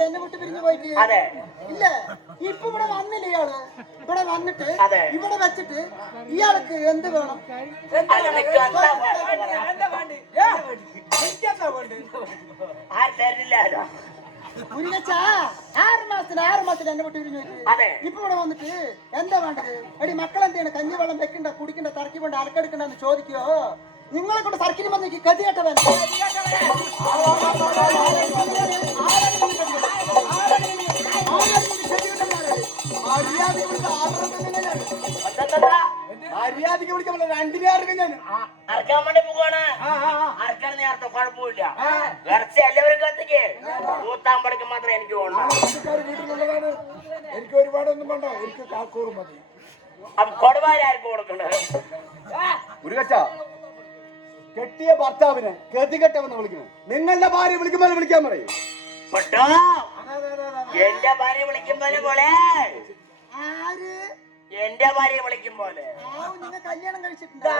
മാസത്തിൽ എന്നെ വിട്ട് പിരിഞ്ഞു പോയിട്ട്? അതെ. ഇല്ല. ഇപ്പൊ ഇവിടെ വന്നില്ല ഇയാൾ? ഇവിടെ വന്നിട്ട്. ഇവിടെ വെച്ചിട്ട് ഇയാൾക്ക് എന്ത് വേണം? തരില്ലല്ലോ ആറ് മാസത്തിന് ആറ് മാസത്തിന് എന്നെ വിട്ട് പിരിഞ്ഞു ഇപ്പൊ ഇവിടെ വന്നിട്ട് എന്താ വേണ്ടത്? എടി മക്കളെന്താണ് കഞ്ഞി വെള്ളം വെക്കണ്ട കുടിക്കണ്ട തറക്കി കൊണ്ട് അലക്കെടുക്കണ്ടെന്ന് ചോദിക്കോ? നിങ്ങളെ കൊണ്ട് സർക്കിന് വന്ന് ഗതികെട്ടവൻ? മര്യാദയ്ക്ക് വിളിക്കാൻ രണ്ടിനാർക്കും ഞാൻ അറക്കാൻ വേണ്ടി പോവാണ്. അറക്കാൻ നേരത്തെ കുഴപ്പമില്ല. ഇറച്ചി എല്ലാവരും കത്തിക്ക്? കൂത്താൻ മാത്രമേ എനിക്ക് വീട്ടിലുള്ളതാണ്. എനിക്ക് ഒരുപാടൊന്നും വേണ്ട. എനിക്ക് കാക്കൂറും മതി. കൊടുവാരായിരിക്കും കൊടുവാരി ഒരു കൊടുക്കണ്ടത് മുരുകച്ച കെട്ടിയ ഭർത്താവിനെ ഗതികെട്ടവെന്ന് വിളിക്കുന്നത്. നിങ്ങളുടെ ഭാര്യ വിളിക്കുമ്പോൾ വിളിക്കാൻ പറയും. പെട്ടോ? എന്റെ ഭാര്യ വിളിക്കും പോലെ പോലെ ആര്? എന്റെ ഭാര്യ വിളിക്കും പോലെ കല്യാണം കഴിച്ചിട്ടുണ്ടോ?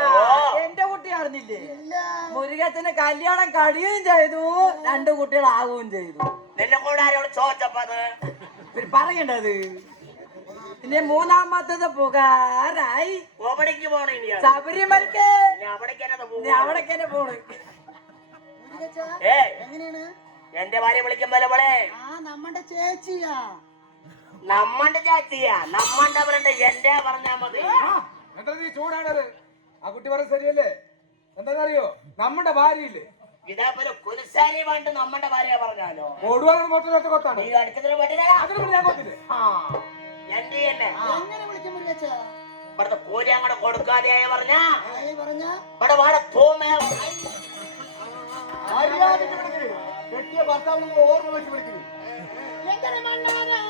എന്റെ കുട്ടി അറിഞ്ഞില്ലേ? ഇല്ല. മുരുകത്തിന് കല്യാണം കഴിയുകയും ചെയ്തു. രണ്ട് കുട്ടികളാവുകയും ചെയ്തു. നിന്നെ കൂടെ ആരോട് ചോദിച്ചപ്പത് പറയണ്ടത്? ഇനി മൂന്നാമത്തത് പുകാരായി. കോമഡിക്ക് പോണ. ശബരിമലക്ക്. അവിടേക്കന്നെ പോണ്. എങ്ങനെയാണ്? എന്റെ ഭാര്യ വിളിക്കും പോലെ പോലെ ആ നമ്മുടെ ചേച്ചിയാ. നമ്മന്റെ ചേച്ചിയാ. നമ്മന്റെ പറഞ്ഞ എന്റെ പറഞ്ഞാ മതി. എന്താ നീ ചൂടാണത്? ആ കുട്ടി പറഞ്ഞ ശരിയല്ലേ? എന്താണെന്നറിയോ? നമ്മുടെ ഭാര്യയില്ലേ? ഇതേപോലെ കുലസാരി വേണ്ട നമ്മുടെ ഭാര്യ പറഞ്ഞാലോ. കൊടുവാണ് മൊത്തം കൊത്താണ്. നീ അടുത്തതിന് പറ്റില്ല അതിന് ഞാൻ കൊത്തില്ലേ. തന്നെ എങ്ങനെ വിളിക്കും മുരുകച്ച ഇവിടുത്തെ കൂലി അങ്ങോട്ട് കൊടുക്കാതെ പറഞ്ഞ? ആയി പറഞ്ഞ? ഇവിടെ പോമേ. കെട്ടിയ ഭർത്താവിനെ ഓർമ്മ വെച്ച് വിളിക്കുന്നു എങ്ങനെ മണ്ണാനാ?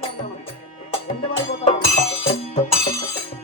ചോദിച്ചതിന് മറുപടി നീ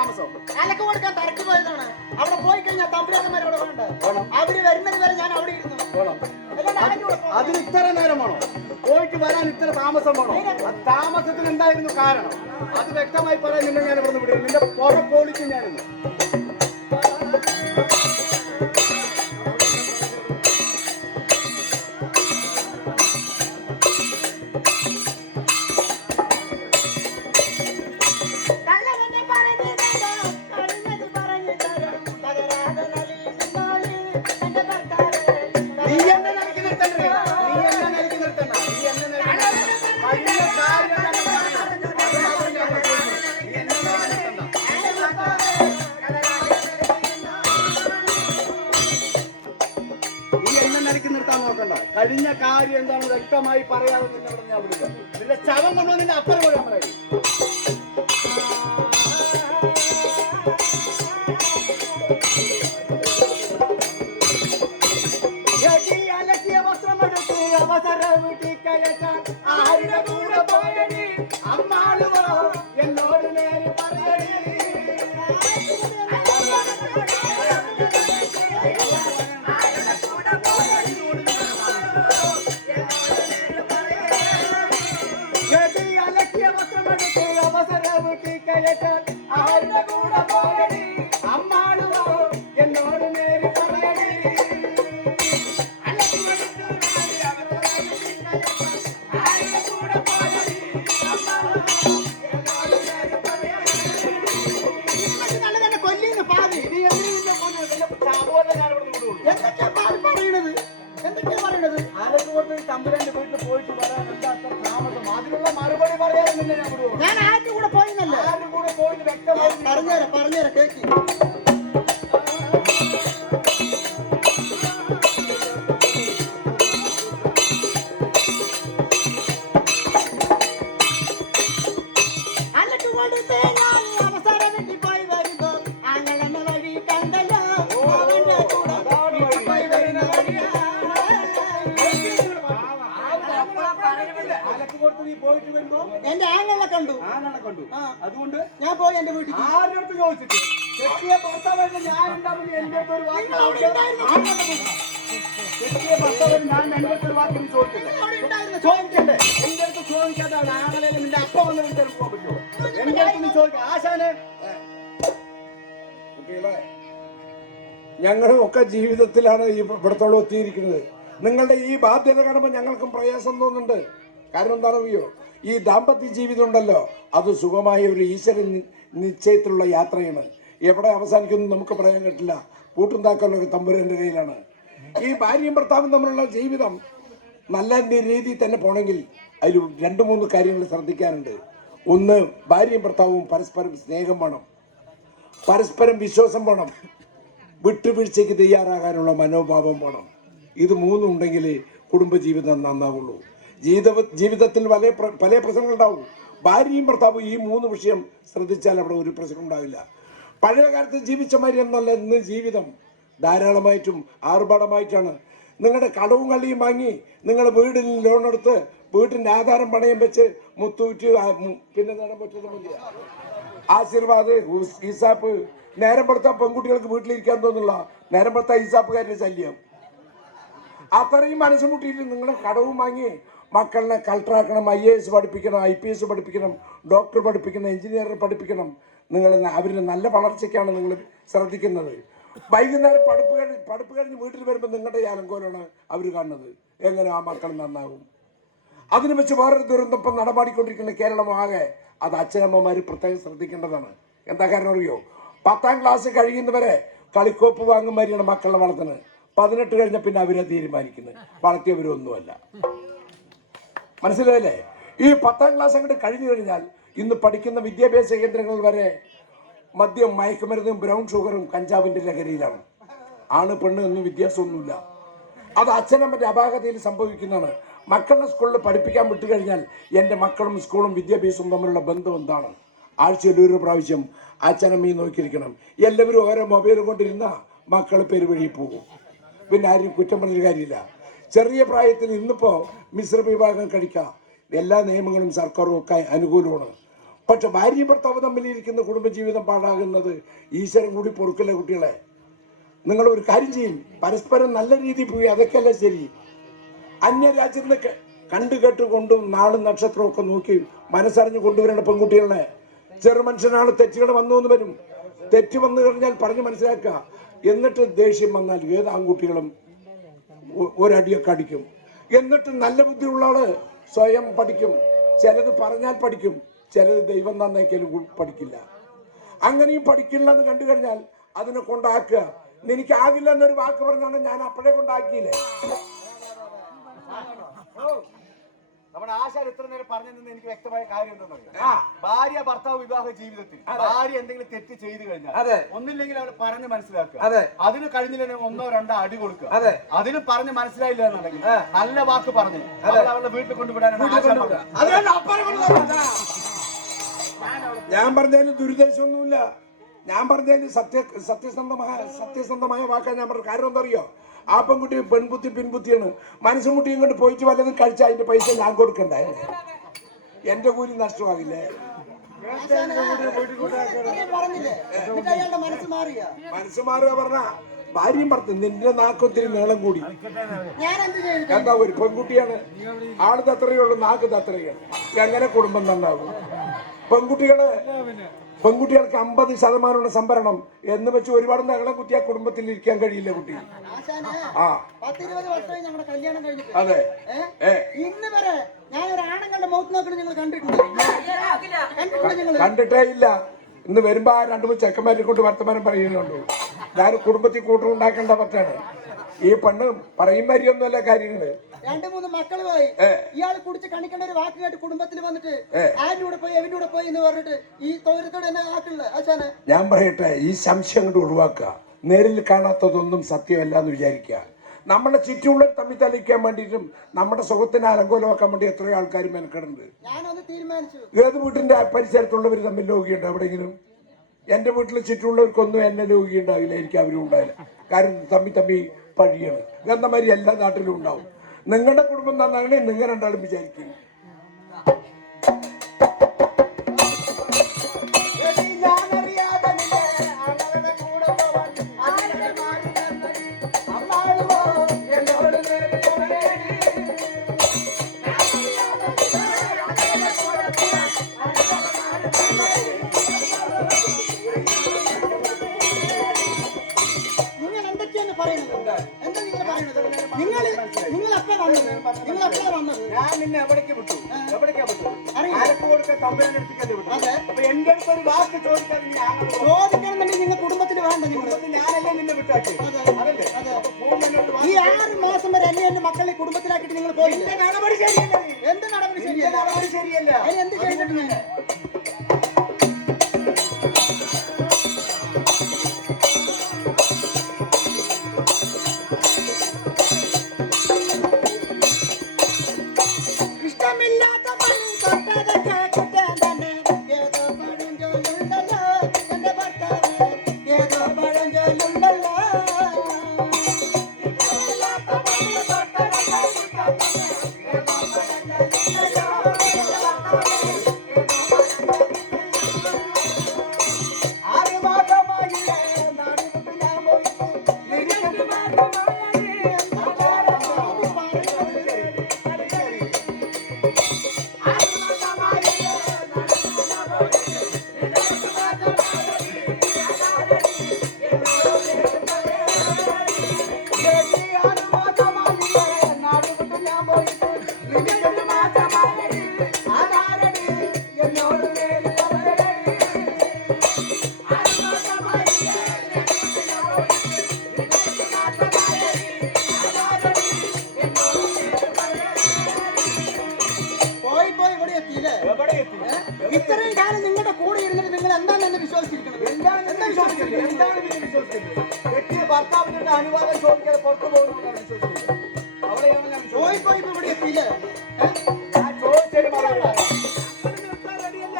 താമസം. അലക്ക് കൊടുക്കാൻ തറക്കി പോയതാണ്. അവിടെ പോയി കഴിഞ്ഞാൽ തമ്പുരാന്മാർ അവിടെ വേണ്ട വേണം. അവർ വരുന്നത് വരെ ഞാൻ അവിടെ ഇരുന്നു. ഇവിടെ അതിന് ഇത്ര നേരം വേണോ. പോയിട്ട് വരാൻ ഇത്ര താമസം വേണോ. താമസത്തിന് എന്തായിരുന്നു കാരണം? അത് വ്യക്തമായി പറയാൻ നിന്നെ ഞാൻ ഇവിടെ വിടുന്നു നിന്റെ പുറ പോളിച്ച് ഞാനിന്ന്. കഴിഞ്ഞ കാര്യം എന്താണെന്ന് വ്യക്തമായി പറയാതെ നിന്നെ ഞാൻ വിളിക്കാം. നിന്റെ ശവം കൊണ്ടുവന്ന് നിന്റെ അപ്പുറം പറയാൻ പറയും വ്യക്തമായി നീ ഞങ്ങളും ഒക്കെ ജീവിതത്തിലാണ് ഈ ഇവിടത്തോളം എത്തിയിരിക്കുന്നത്. നിങ്ങളുടെ ഈ ബാധ്യത കാണുമ്പോൾ ഞങ്ങൾക്കും പ്രയാസം തോന്നുന്നുണ്ട്. കാരണം എന്താണെന്നറിയോ? ഈ ദാമ്പത്യ ജീവിതം ഉണ്ടല്ലോ. അത് സുഖമായ ഒരു ഈശ്വര നിശ്ചയത്തിലുള്ള യാത്രയാണ്. എവിടെ അവസാനിക്കുന്നു നമുക്ക് പറയാൻ പറ്റില്ല. കൂട്ടും താക്കലൊക്കെ തമ്പുരന്റെ കയ്യിലാണ് ഈ ഭാര്യയും ഭർത്താവും തമ്മിലുള്ള ജീവിതം നല്ല രീതിയിൽ തന്നെ പോണെങ്കിൽ അതിൽ രണ്ട് മൂന്ന് കാര്യങ്ങൾ ശ്രദ്ധിക്കാനുണ്ട്. ഒന്ന് ഭാര്യയും ഭർത്താവും പരസ്പരം സ്നേഹം വേണം. പരസ്പരം വിശ്വാസം വേണം. വിട്ടുവീഴ്ചയ്ക്ക് തയ്യാറാകാനുള്ള മനോഭാവം വേണം. ഇത് മൂന്നും ഉണ്ടെങ്കിൽ കുടുംബജീവിതം നന്നാവുള്ളൂ. ജീവിത ജീവിതത്തിൽ പല പല പ്രശ്നങ്ങൾ ഉണ്ടാവും ഭാര്യയും ഭർത്താവും ഈ മൂന്ന് വിഷയം ശ്രദ്ധിച്ചാൽ അവിടെ ഒരു പ്രശ്നം ഉണ്ടാവില്ല. പഴയ കാലത്ത് ജീവിച്ച മാതിരി എന്നല്ല ഇന്ന് ജീവിതം ധാരാളമായിട്ടും ആർഭാടമായിട്ടാണ്. നിങ്ങളുടെ കടവും കള്ളിയും വാങ്ങി നിങ്ങളുടെ വീടിൽ ലോൺ എടുത്ത് വീട്ടിന്റെ ആധാരം പണയം വെച്ച് മുത്തൂറ്റ് പിന്നെ നേടാൻ പറ്റുന്ന ആശീർവാദ് ഈസാപ്പ്. നേരം പെടുത്താൻ പെൺകുട്ടികൾക്ക് വീട്ടിലിരിക്കാൻ തോന്നില്ല നേരം പെടുത്താൻ ഈസാപ്പുകാരുടെ ശല്യം. അത്രയും മനസ്സ് മുട്ടിയിട്ട് നിങ്ങൾ കടവും വാങ്ങി മക്കളെ കളക്ടറാക്കണം ഐ എ എസ് പഠിപ്പിക്കണം ഐ പി എസ് പഠിപ്പിക്കണം ഡോക്ടർ പഠിപ്പിക്കണം എഞ്ചിനീയർ പഠിപ്പിക്കണം. നിങ്ങൾ അവരുടെ നല്ല വളർച്ചയ്ക്കാണ് നിങ്ങൾ ശ്രദ്ധിക്കുന്നത്. വൈകുന്നേരം പഠിപ്പ് കഴിഞ്ഞ് പഠിപ്പ് കഴിഞ്ഞ് വീട്ടിൽ വരുമ്പോൾ നിങ്ങളുടെ അലങ്കോലാണ് അവർ കാണുന്നത്. എങ്ങനെ ആ മക്കൾ നന്നാകും അതിന് വെച്ച് വേറൊരു ദുരന്തപ്പം നടപാടിക്കൊണ്ടിരിക്കുന്ന കേരളമാകെ അത് അച്ഛനമ്മമാർ പ്രത്യേകം ശ്രദ്ധിക്കേണ്ടതാണ്. എന്താ കാരണം അറിയോ? പത്താം ക്ലാസ് കഴിയുന്നവരെ കളിക്കോപ്പ് വാങ്ങുമാരിയാണ് മക്കളുടെ വളർത്തുന്നത്. പതിനെട്ട് കഴിഞ്ഞ പിന്നെ അവരെ തീരുമാനിക്കുന്നത്. വളർത്തിയവരൊന്നുമല്ല. മനസ്സിലായല്ലേ? ഈ പത്താം ക്ലാസ് അങ്ങോട്ട് കഴിഞ്ഞു കഴിഞ്ഞാൽ ഇന്ന് പഠിക്കുന്ന വിദ്യാഭ്യാസ കേന്ദ്രങ്ങൾ വരെ മദ്യം മയക്കുമരുന്നും ബ്രൗൺ ഷുഗറും കഞ്ചാവിന്റെ ലഹരിയിലാണ്. ആണ് പെണ്ണ് എന്നും വ്യത്യാസമൊന്നുമില്ല. അത് അച്ഛനമ്മന്റെ അപാകതയിൽ സംഭവിക്കുന്നതാണ്. മക്കളെ സ്കൂളിൽ പഠിപ്പിക്കാൻ വിട്ടുകഴിഞ്ഞാൽ എന്റെ മക്കളും സ്കൂളും വിദ്യാഭ്യാസവും തമ്മിലുള്ള ബന്ധം എന്താണ്? ആഴ്ചയിൽ ഒരു പ്രാവശ്യം അച്ഛനമ്മയും നോക്കിയിരിക്കണം. എല്ലാവരും ഓരോ മൊബൈൽ കൊണ്ടിരുന്ന മക്കൾ പെരുവഴി പോകും. പിന്നെ ആരും കുറ്റം പറഞ്ഞൊരു കാര്യമില്ല. ചെറിയ പ്രായത്തിൽ ഇന്നിപ്പോൾ മിശ്ര വിഭാഗം കഴിക്കാം. എല്ലാ നിയമങ്ങളും സർക്കാരും ഒക്കെ അനുകൂലമാണ്. പക്ഷെ ഭാര്യ ഭർത്താവ് തമ്മിലിരിക്കുന്ന കുടുംബജീവിതം പാടാകുന്നത് ഈശ്വരൻ കൂടി പൊറുക്കല്ലേ കുട്ടികളെ? നിങ്ങൾ ഒരു കാര്യം ചെയ്യും. പരസ്പരം നല്ല രീതിയിൽ പോയി അതൊക്കെയല്ല ശരി. അന്യരാജ്യത്ത് നിന്ന് കണ്ടുകെട്ടുകൊണ്ടും കണ്ടു കേട്ടുകൊണ്ടും നാളും നക്ഷത്രം ഒക്കെ നോക്കി മനസ്സറിഞ്ഞ് കൊണ്ടുവരേണ്ട പെൺകുട്ടികളെ ചെറു മനുഷ്യനാണ് തെറ്റുകൾ വന്നു എന്ന് വരും. തെറ്റ് വന്നു കഴിഞ്ഞാൽ പറഞ്ഞ് മനസ്സിലാക്കുക. എന്നിട്ട് ദേഷ്യം വന്നാൽ ഏത് ആൺകുട്ടികളും ഒരടിയൊക്കെ അടിക്കും. എന്നിട്ട് നല്ല ബുദ്ധിയുള്ള ആൾ സ്വയം പഠിക്കും. ചിലത് പറഞ്ഞാൽ പഠിക്കും. ചിലത് ദൈവം നന്നേക്കലും പഠിക്കില്ല. അങ്ങനെയും പഠിക്കില്ല എന്ന് കണ്ടു കഴിഞ്ഞാൽ അതിനെ കൊണ്ടാക്കുക. എനിക്കാകില്ല എന്നൊരു വാക്ക് പറഞ്ഞാണ് ഞാൻ അപ്പോഴേ കൊണ്ടാക്കിയില്ലേ? നമ്മുടെ ആശാൻ ഇത്ര നേരം പറഞ്ഞു നിന്ന് എനിക്ക് വ്യക്തമായ കാര്യം എന്തെന്നറിയാം ആ. ഭാര്യ ഭർത്താവ് വിവാഹ ജീവിതത്തിൽ ഭാര്യ എന്തെങ്കിലും തെറ്റ് ചെയ്തു കഴിഞ്ഞാൽ. ഒന്നില്ലെങ്കിൽ അവർ പറഞ്ഞ് മനസ്സിലാക്കുക. അതെ. അതിന് കഴിഞ്ഞില്ലെങ്കിൽ ഒന്നോ രണ്ടോ അടി കൊടുക്കുക. അതെ. അതിന് പറഞ്ഞ് മനസ്സിലായില്ല എന്നുണ്ടെങ്കിൽ നല്ല വാക്ക് പറഞ്ഞ് അവളെ അവളുടെ വീട്ടിൽ കൊണ്ടുവിടാനാണ് ഞാൻ പറഞ്ഞതിന് ദുരുദ്ദേശമൊന്നുമില്ല. ഞാൻ പറഞ്ഞതിന് സത്യ സത്യസന്ധമായ സത്യസന്ധമായ വാക്കാ ഞാൻ പറഞ്ഞ കാരണം എന്താ അറിയോ ആ പെൺകുട്ടി പെൺബുദ്ധി പിൻബുദ്ധിയാണ്. മനസ്സും മുട്ടിയും കൊണ്ട് പോയിട്ട് വല്ലതും കഴിച്ച അതിന്റെ പൈസ ഞാൻ കൊടുക്കണ്ടേ? എന്റെ കൂലി നഷ്ടമാകില്ലേ? മനസ്സ് മാറുക പറഞ്ഞ ഭാര്യയും പറഞ്ഞു നിന്റെ നാക്കൊത്തിരി നീളം കൂടി. എന്താ ഒരു പെൺകുട്ടിയാണ്? ആൾ തത്രയുള്ളൂ നാക്ക് തത്രയാണ് എങ്ങനെ കുടുംബം നന്നാകും? പെൺകുട്ടികൾ പെൺകുട്ടികൾക്ക് അമ്പത് ശതമാനമുള്ള സംഭരണം എന്ന് വെച്ച് ഒരുപാട് നഗളം കുത്തി ആ കുടുംബത്തിൽ ഇരിക്കാൻ കഴിയില്ല കുട്ടി. ആ. അതെ. ഇന്ന് വരെ ഞാൻ ഒരു ആണുങ്ങളുടെ മുഖത്ത് നോക്കണ നിങ്ങൾ കണ്ടിട്ടുണ്ട്? കണ്ടിട്ടേ ഇല്ല. ഇന്ന് വരുമ്പോ ആ രണ്ടു മൂന്ന് ചെക്കന്മാരെ കൊണ്ട് വർത്തമാനം പറയുന്നുണ്ട്. ഞാൻ കുടുംബത്തിൽ കൂട്ടുണ്ടാക്കേണ്ട പറ്റാണ്. ഈ പെണ്ണ് പറയും വരിയൊന്നുമല്ല കാര്യങ്ങൾ. രണ്ട് മൂന്ന് മക്കൾ പോയി. ഇയാൾ കുടിച്ച് കണിക്കേണ്ട ഒരു വാക്ക് കേട്ട് കുടുംബത്തിൽ വന്നിട്ട് ആരുടെ കൂടെ പോയി എവിന്റെ കൂടെ പോയി എന്ന് പറഞ്ഞിട്ട് ഈ തോരത്തോടെ എന്നെ ആശാനെ ഞാൻ പറയട്ടെ ഈ സംശയം കൊണ്ട് ഒഴിവാക്കുക നേരിൽ കാണാത്തതൊന്നും സത്യമല്ല എന്ന് വിചാരിക്കുക. നമ്മുടെ ചുറ്റുമുള്ള തമ്മിൽ തലിക്കാൻ വേണ്ടിയിട്ടും നമ്മുടെ സുഖത്തിന് അലങ്കോലമാക്കാൻ വേണ്ടി എത്രയോ ആൾക്കാർ തീരുമാനിച്ചു. ഏത് വീട്ടിന്റെ പരിസരത്തുള്ളവർ തമ്മിൽ ലോകിയുണ്ടോ എവിടെയെങ്കിലും? എന്റെ വീട്ടിൽ ചുറ്റുമുള്ളവർക്കൊന്നും എന്നെ രോഗി ഉണ്ടാകില്ല എനിക്ക് അവരും ഉണ്ടാവില്ല കാരണം തമ്മി തമ്മി പഴിയാണ്. ഗന്ധമാരി എല്ലാ നാട്ടിലും ഉണ്ടാവും. നിങ്ങളുടെ കുടുംബം നന്നാകണേ നിങ്ങൾ രണ്ടാളും വിചാരിക്കും. നിന്നെ എവിടേക്ക് വിട്ടു. എവിടേക്കാ വിട്ടു? അറിയില്ല. ആലക്കോട് തമ്പുരാന്റെ അടുത്തേക്കല്ലേ വിട്ടു. അപ്പൊ എന്റെ അടുത്ത് ഒരു വാക്ക് ചോദിക്കാതെ നീ ആങ്ങളോട് ചോദിക്കണമെന്നുണ്ടെങ്കിൽ കുടുംബത്തിൽ വേണ്ട കുടുംബത്തിൽ ഞാനല്ലേ നിന്നെ വിട്ടാക്കി? അതെ. അതല്ലേ? ഈ ആറ് മാസം വരെ എന്നെ എന്റെ മക്കളെ കുടുംബത്തിലാക്കിയിട്ട് നിങ്ങൾ പോയി നിന്റെ നടപടി ശരിയല്ല നീ. എന്ത് നടപടി ശരിയല്ല? നടപടി ശരിയല്ല. എന്ത് ചെയ്തിട്ട് ആറ് എന്താണ് നിന്നെ വിശ്വസിക്കുന്നത് വ്യക്തി ഭർത്താവിന്റെ അനുവാദം ചോദിക്കാതെ പുറത്തു പോകുന്നതാണ് വിശ്വസിക്കുന്നത് അവിടെയാണ് ഞാൻ പോയി ഇപ്പൊ ഇവിടെ എത്തിയില്ലേ? ഞാൻ ചോദിച്ചതിന് മറുപടി.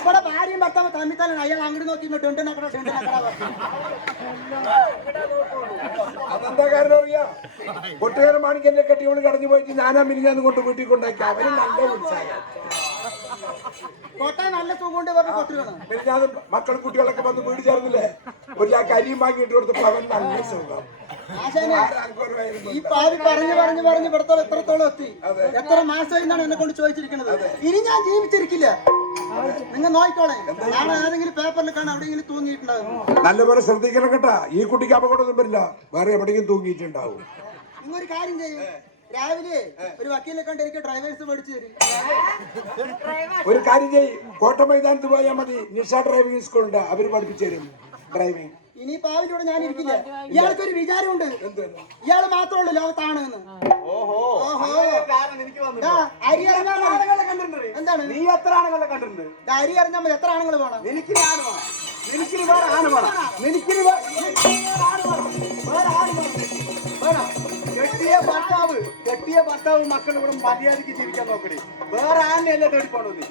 ഇവിടെ ഭാര്യയും ഭർത്താവ് തമ്മിത്തലാണ് അയാൾ അങ്ങോട്ട് നോക്കി ഇങ്ങോട്ട് ഉണ്ട് നക്കട ഉണ്ട്. അതെന്താ കാരണം അറിയാ കൊട്ടുകാരൻ മാണിക്കന്റെ കെട്ടിയോട് കടഞ്ഞു പോയിട്ട് ഞാനാ മിനിഞ്ഞാന്ന് കൊണ്ട് വീട്ടിൽ കൊണ്ടാക്കി അവന് നല്ല ഉത്സാഹം കോട്ട നല്ല പറഞ്ഞ കുട്ടികളൊക്കെ വന്ന് വീട് ചേർന്നില്ലേ? ഒരു ചാക്ക് അരിയും വാങ്ങിയിട്ട് കൊടുത്തപ്പോ അവൻ നല്ല സുഖം ഈ പറഞ്ഞു പറഞ്ഞു പറഞ്ഞു ഇവിടത്തോളം എത്രത്തോളം എത്തി? എത്ര മാസമായി എന്നാണ് എന്നെ കൊണ്ട് ചോദിച്ചിരിക്കുന്നത്. ഇനി ഞാൻ ജീവിച്ചിരിക്കില്ല. നിങ്ങൾ നോക്കിക്കോളെ. ഞാൻ ഏതെങ്കിലും പേപ്പറിൽ കാണാൻ എവിടെയെങ്കിലും തൂങ്ങിയിട്ടുണ്ടാവും. നല്ലപോലെ ശ്രദ്ധിക്കണം കേട്ടാ. ഈ കുട്ടിക്ക് അപകടമൊന്നും വരില്ല. വേറെ എവിടെയെങ്കിലും തൂങ്ങിയിട്ടുണ്ടാവും. നിങ്ങൾ ഒരു കാര്യം ചെയ്യും. രാവിലെ ഒരു വക്കീലെ കണ്ട് എനിക്ക് ഡ്രൈവേഴ്സ് പഠിച്ചു തരും. ഒരു കാര്യം ചെയ്യ്. കോട്ട മൈതാനത്ത് പോയാൽ മതി. നിഷ ഡ്രൈവിംഗ് സ്കൂളുണ്ട് അവർ പഠിപ്പിച്ചു തരും ഡ്രൈവിംഗ് ഇനി പാവിലൂടെ ഞാൻ ഇരിക്കില്ല. ഇയാൾക്ക് ഒരു വിചാരമുണ്ട്. ഇയാൾ മാത്രമേ ഉള്ളൂ ലോകത്താണ് എന്ന്. എനിക്ക്? അരി നീ ആണുങ്ങളെ കണ്ടിട്ടുണ്ട്? എന്താണ്? നീ എത്ര ആണുങ്ങളെ കണ്ടിട്ടുണ്ട്? അരി അറിഞ്ഞാൽ മതി. എത്ര ആണുങ്ങൾ വേണം. എനിക്ക് നിനക്കിനി വേറെ ആണ് വേണം. നിനക്കിനി വേറെ ആണ് വേണം. വേറെ ആണ് വേണം. വേണം. കെട്ടിയ ഭർത്താവ് കെട്ടിയ ഭർത്താവ് മക്കൾ കൂടെ മര്യാദയ്ക്ക് ജീവിക്കാൻ നോക്കണേ വേറെ ആനയല്ലേ തേടിപ്പോണോ നീ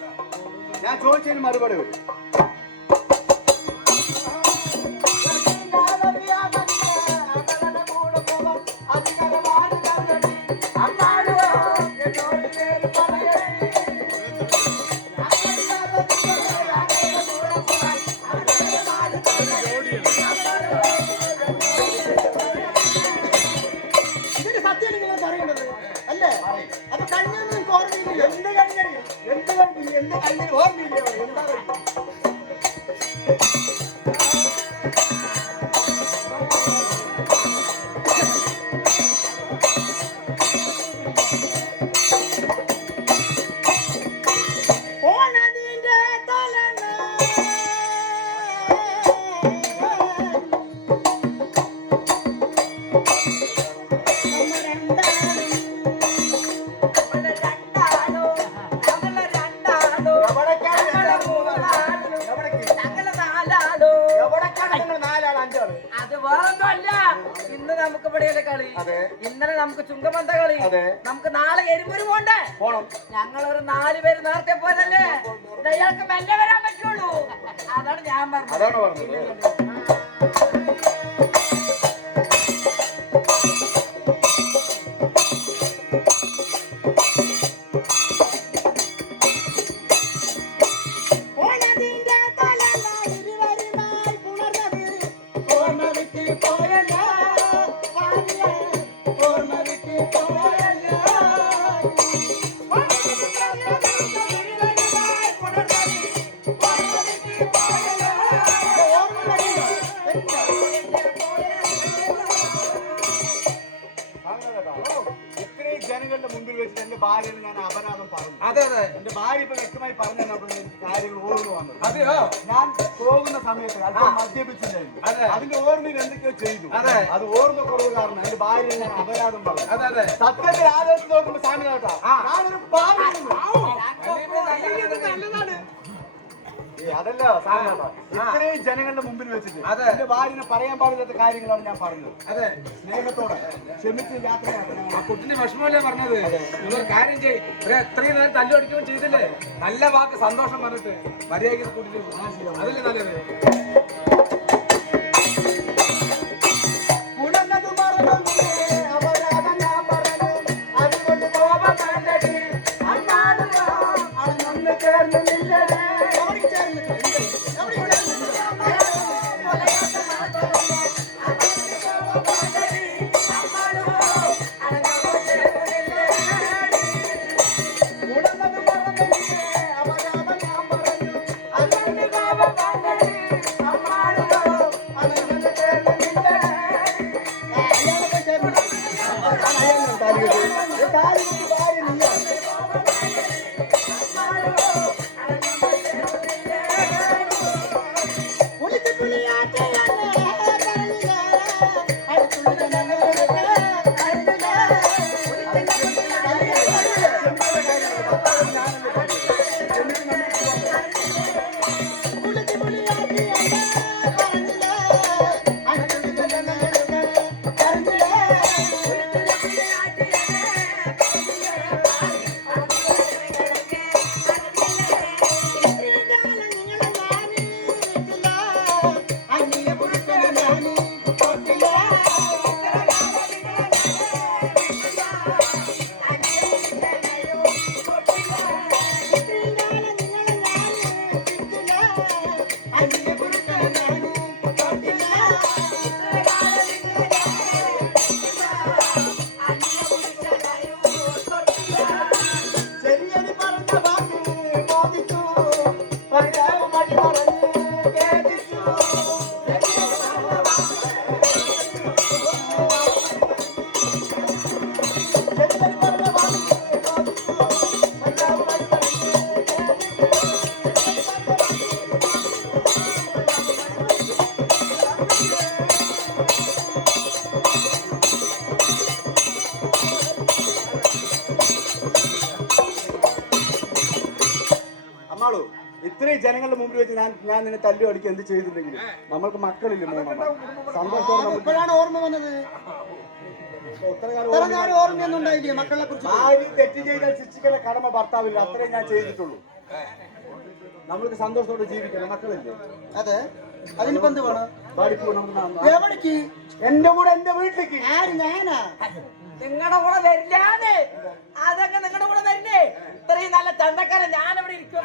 ഞാൻ ചോദിച്ചതിന് മറുപടി വരും ഇതിന്റെ സത്യം നിങ്ങൾ പറയേണ്ടത് അല്ലേ? അപ്പൊ കഴിഞ്ഞൊന്നും നിങ്ങൾക്ക് ഓർമ്മയില്ലല്ലോ എന്ത് കഴിഞ്ഞടി എന്ത് കഴിഞ്ഞു എന്ത് കഴിഞ്ഞു ഓർമ്മയില്ലേ? എന്താ കഴിഞ്ഞു നാലാൾ അഞ്ചാൾ അത് വേറൊന്നുമല്ല. ഇന്ന് നമുക്ക് ഇവിടെയല്ലേ കളി. ഇന്നലെ നമുക്ക് ചുങ്കമന്ത കളി. നമുക്ക് നാളെ എരുമൂര് പോണ്ടേ? പോണം. ഞങ്ങൾ ഒരു നാല് പേര് നേരത്തെ പോയതല്ലേ? ഇയാൾക്ക് മെല്ലെ വരാൻ പറ്റുള്ളൂ. അതാണ് ഞാൻ പറഞ്ഞത്. അതാണ് പറഞ്ഞത്. ഞാൻ അപരാധം പറഞ്ഞു അതെ അതെ എന്റെ ഭാര്യ ഇപ്പൊ വ്യക്തമായി പറഞ്ഞു തന്നപ്പോൾ കാര്യങ്ങൾ ഓർമ്മ വന്നു അതെയോ ഞാൻ പോകുന്ന സമയത്ത് അല്പം മദ്യപിച്ചിട്ടുണ്ടായിരുന്നു അതെ. അതിന്റെ ഓർമ്മയിൽ എന്തൊക്കെയോ ചെയ്തു അതെ. അത് ഓർമ്മ കുറവ് കാരണം എന്റെ ഭാര്യ ഞാൻ അപരാധം പറഞ്ഞു അതെ അതെ സത്യത്തിൽ ആലോചിച്ച് നോക്കുമ്പോ സാമ്യം കേട്ടോ. ഞാനൊരു പാവമാണ് ഏയ് അതല്ല. ഇത്രയും ജനങ്ങളുടെ മുമ്പിൽ വെച്ചിട്ട് എന്റെ ഭാര്യനെ പറയാൻ പാടില്ലാത്ത കാര്യങ്ങളാണ് ഞാൻ പറഞ്ഞത്. അതെ. സ്നേഹത്തോടെ. ക്ഷമിച്ച് യാത്രയാക്കണം ആ കുട്ടിന്റെ വിഷമമല്ലേ പറഞ്ഞത്? നിങ്ങൾ കാര്യം ചെയ്യ്. എത്രയും നേരം തല്ലൊടിക്കുകയും ചെയ്തില്ലേ? നല്ല വാക്ക് സന്തോഷം പറഞ്ഞിട്ട് മര്യാദയ്ക്ക് കൂട്ടിട്ട് അതല്ലേ നല്ലത്? ഞാൻ ഞാൻ നിന്നെ തല്ലു അടിക്കുക എന്ത് ചെയ്തിട്ടുണ്ടെങ്കിൽ നമ്മൾക്ക് മക്കളില്ല സന്തോഷം സന്തോഷത്തോടെ ഇപ്പോഴാണ് ഓർമ്മ വന്നത്. ഒത്തിരി കാലം ഇത്ര നേരം ഓർമ്മയൊന്നും ഉണ്ടായില്ലേ മക്കളെ കുറിച്ച്? ഭാര്യ തെറ്റ് ചെയ്താൽ ശിക്ഷിക്കുന്ന കടമ ഭർത്താവില്ല അത്രയും ഞാൻ ചെയ്തിട്ടുള്ളൂ. നമ്മൾക്ക് സന്തോഷത്തോടെ ജീവിക്കണം. മക്കളില്ലേ? അതെ. അതിനിപ്പോ എന്ത് വേണം എവിടേക്ക്? എന്റെ കൂടെ എന്റെ വീട്ടിലേക്ക്. ആര്? ഞാനാ? നിങ്ങളുടെ കൂടെ വരില്ലാതെ അതങ്ങ് നിങ്ങളുടെ കൂടെ വരില്ലേ? ഇത്രയും നല്ല ചന്തക്കാരൻ ഞാനവിടെ ഇരിക്കും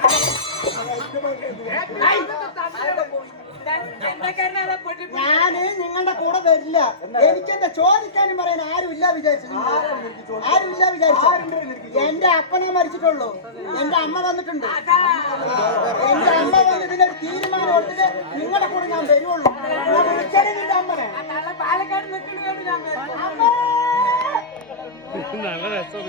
ഞാൻ നിങ്ങളുടെ കൂടെ വരില്ല. എനിക്കെന്താ ചോദിക്കാനും പറയാൻ ആരും ഇല്ല വിചാരിച്ചു? ആരും ഇല്ല വിചാരിച്ചു എന്റെ അപ്പനെ മരിച്ചിട്ടുള്ളൂ. എന്റെ അമ്മ വന്നിട്ടുണ്ട്. എന്റെ അമ്മ വന്ന് ഒരു തീരുമാനം എടുത്തിട്ട് നിങ്ങളുടെ കൂടെ ഞാൻ വരുവുള്ളൂ. ഞാൻ വിളിച്ചടി നിന്റെ അമ്മനെ! നല്ല രസം